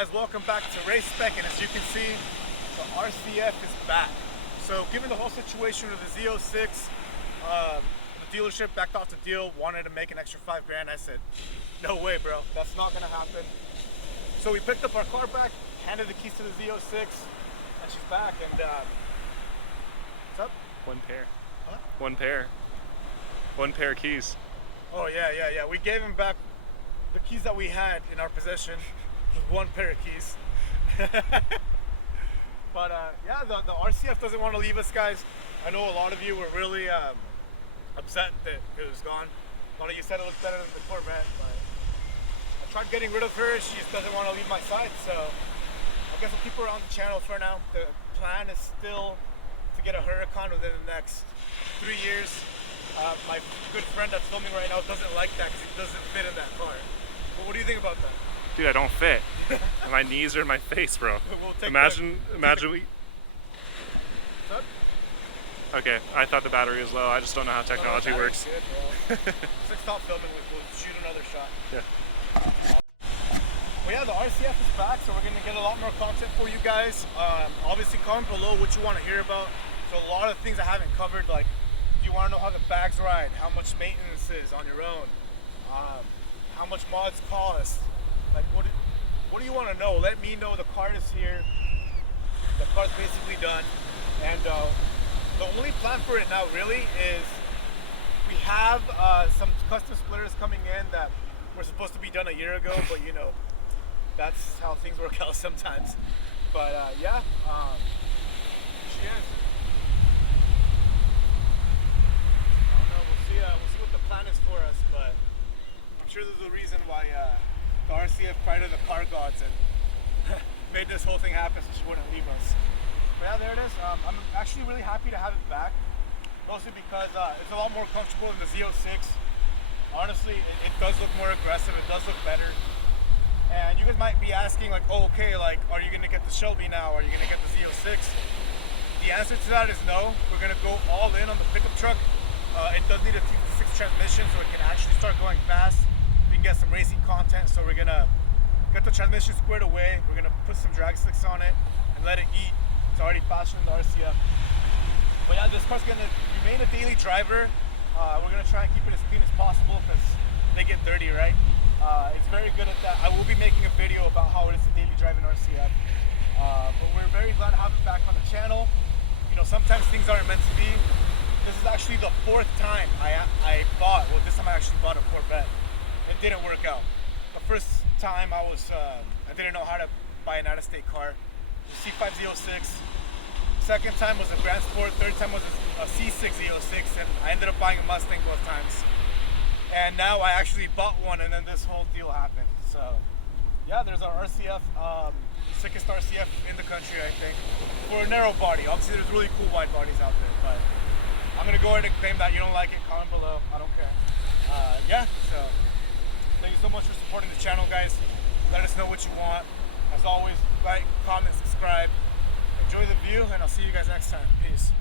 guys, welcome back to Race Spec, and as you can see, the RCF is back. So given the whole situation with the Z06, the dealership backed off the deal, wanted to make an extra $5 grand. I said, no way, bro, that's not gonna happen. So we picked up our car back, handed the keys to the Z06, and she's back. And what's up? One pair. Huh? One pair. One pair of keys. Oh yeah. We gave him back the keys that we had in our possession, with one pair of keys. But yeah, the RCF doesn't want to leave us, guys. I know a lot of you were really upset that it was gone. A lot of you said it looked better than the Corvette, but I tried getting rid of her. She just doesn't want to leave my side, so I guess I'll keep her on the channel for now. The plan is still to get a Huracan within the next 3 years. My good friend that's filming right now doesn't like that because he doesn't fit in that car. But what do you think about that? Dude, I don't fit. My knees are in my face, bro. Imagine we... What's up? Okay, I thought the battery was low. I just don't know how technology works. Good, let's stop filming. We'll shoot another shot. Yeah. Well, yeah, the RCF is back, so we're going to get a lot more content for you guys. Obviously, comment below what you want to hear about. So a lot of things I haven't covered, like if you want to know how the bags ride, how much maintenance is on your own, how much mods cost, like what do you want to know? Let me know. The car is here. The car's basically done, and the only plan for it now really is we have some custom splitters coming in that were supposed to be done a year ago, but you know, that's how things work out sometimes. But yeah, she is. I don't know. We'll see what the plan is for us, but I'm sure there's a reason why the RCF cried to the car gods and made this whole thing happen so she wouldn't leave us. But yeah, there it is. I'm actually really happy to have it back, mostly because it's a lot more comfortable than the Z06. Honestly, it does look more aggressive. It does look better. And you guys might be asking, like, oh, okay, like, are you gonna get the Shelby now? Are you gonna get the Z06? The answer to that is no. We're gonna go all in on the pickup truck. It does need a T6 transmission, so it can actually start going fast. We can get some racing content, so we're gonna get the transmission squared away. We're gonna put some drag slicks on it and let it eat. It's already faster than the RCF. But yeah, this car's gonna remain a daily driver. We're gonna try and keep it as clean as possible because they get dirty, right? It's very good at that. I will be making a video about how it is to daily drive an RCF. But we're very glad to have it back on the channel. You know, sometimes things aren't meant to be. This is actually the 4th time I bought, well, this time I actually bought a Corvette. It didn't work out. The first time I didn't know how to buy an out-of-state car. The C5 Z06. Second time was a Grand Sport. Third time was a C6 Z06, and I ended up buying a Mustang both times. And now I actually bought one, and then this whole deal happened. So yeah, there's our RCF, sickest RCF in the country, I think, for a narrow body. Obviously there's really cool wide bodies out there, but I'm gonna go ahead and claim that. You don't like it, comment below, I don't care. Yeah, so thank you so much for supporting the channel, guys. Let us know what you want. As always, like, comment, subscribe. Enjoy the view, and I'll see you guys next time. Peace.